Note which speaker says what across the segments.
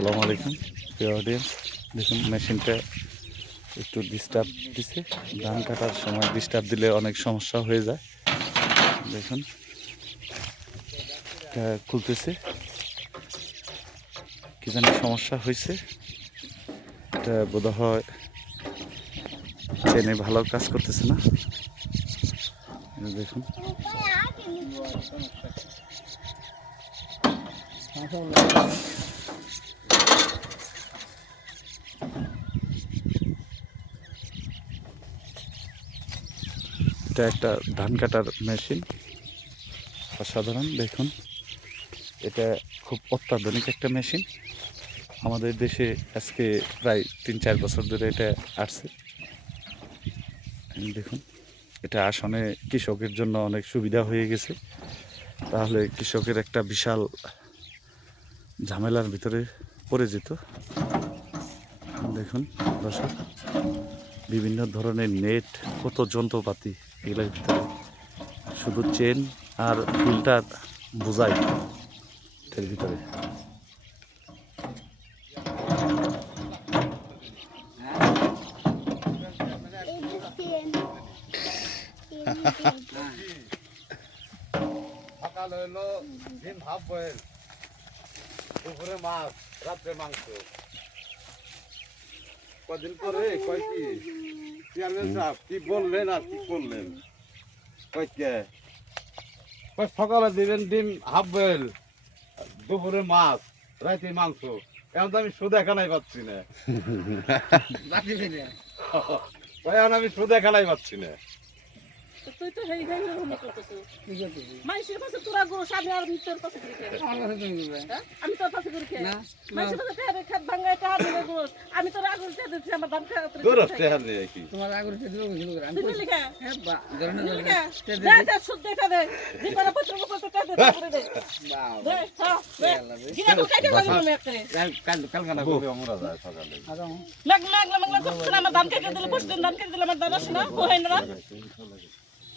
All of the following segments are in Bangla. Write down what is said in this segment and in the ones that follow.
Speaker 1: আসসালামু আলাইকুম। প্রিয় অডিয়েন্স দেখুন, মেশিনটা একটু ডিস্টার্ব দিছে। ধান কাটার সময় ডিস্টার্ব দিলে অনেক সমস্যা হয়ে যায়। দেখুন খুলতেছে। কি জানি সমস্যা হয়েছে। এটা বোধ হয় চেনে ভালো কাজ করতেছে না। দেখুন। এটা একটা ধান কাটার মেশিন। অসাধারণ, দেখুন। এটা খুব অত্যাধুনিক একটা মেশিন। আমাদের দেশে আজকে প্রায় তিন চার বছর ধরে এটা আসছে। দেখুন, এটা আসনে কৃষকের জন্য অনেক সুবিধা হয়ে গেছে। তাহলে কৃষকের একটা বিশাল ঝামেলার ভিতরে পড়ে যেত। দেখুন দর্শক বিভিন্ন ধরনের নেট কত যন্ত্রপাতি এগুলোর ভিতরে শুধু চেন আর ফিল্টার বোঝাই এর ভিতরে।
Speaker 2: সকাল হইল দিন হাফ বয়েল। দুপুরে মাছ রাত্রে মাংস। কদিন পরে? কয় কি? চেয়ারম্যান সাহেব কি বললেন আর কি করলেন? কয় কে? কয় সকালে দিবেন ডিম হাফ বয়েল দুপুরে মাছ রাতে মাংস। এখন তো আমি সুদে খানাই পাচ্ছি না। এখন আমি সুদে খানাই পাচ্ছি না।
Speaker 3: তুই তো সেই গাই রকম করতেছিস মানুষের পাশে তোরা গো সামনে আর তোর পাশে করে হ্যাঁ? আমি তোর পাশে করে খেয়ে মানুষের পাশে খেয়ে খেত ভাঙ্গায় টাকা দিলে গো আমি তোর আগুন খেয়ে দিচ্ছি আমার দাম খেয়ে তোর
Speaker 2: দূর টেহার দিয়ে কি
Speaker 4: তোমার আগে দিল দিল করে আমি
Speaker 3: তুই দিলি
Speaker 4: হ্যাঁ বা ধরে না
Speaker 3: দিলি
Speaker 4: ধরে
Speaker 3: খেয়ে
Speaker 4: তে
Speaker 3: দে দে সুদ দে দে জীবনে পত্র পত্র টাকা দে তারপরে দে
Speaker 4: বাও
Speaker 3: দে হ্যাঁ দে তো খাইতে লাগবে না মেয়ে
Speaker 2: কাল কাল কাল করবে আমরা যায় সকালে
Speaker 4: আরও
Speaker 3: লাগ লাগ লাগ লাগ করছিস আমার দাম খেয়ে দিলে দাম আমার দাম আসে না না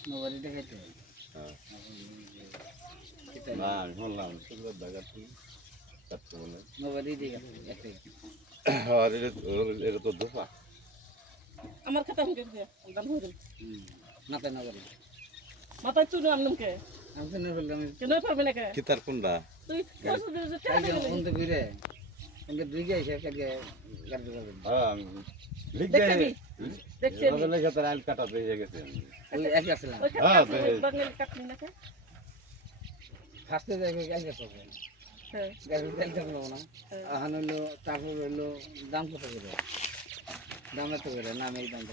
Speaker 4: নবারি দেখাইতে
Speaker 2: না আমি বললাম শুধু দেখাচ্ছি কাটতে বলে
Speaker 4: নবারি একটাই।
Speaker 2: আর এটা এটা তো দোপা
Speaker 3: আমার খাতা হুকে দাম হয়ে গেল।
Speaker 4: মাথায় নবারি।
Speaker 3: মাথায় তুই নাম
Speaker 4: আমি তো নেই ফেললাম
Speaker 3: কেন পারবে না কে?
Speaker 2: কিতার কোনটা?
Speaker 3: তুই কষ্ট দিয়ে যে টাকা
Speaker 4: তো দুই গাড়ি
Speaker 2: হ্যাঁ লিখ দে আইল কাটা দিয়ে গেছে।
Speaker 4: ওই একই আসলাম
Speaker 2: হ্যাঁ,
Speaker 3: খাতা কাটনি না হ্যাঁ।
Speaker 4: গাড়ি কালকে করব না। আহান হইল তারপর দাম কত করে? দাম এত করে না আমি এই দাম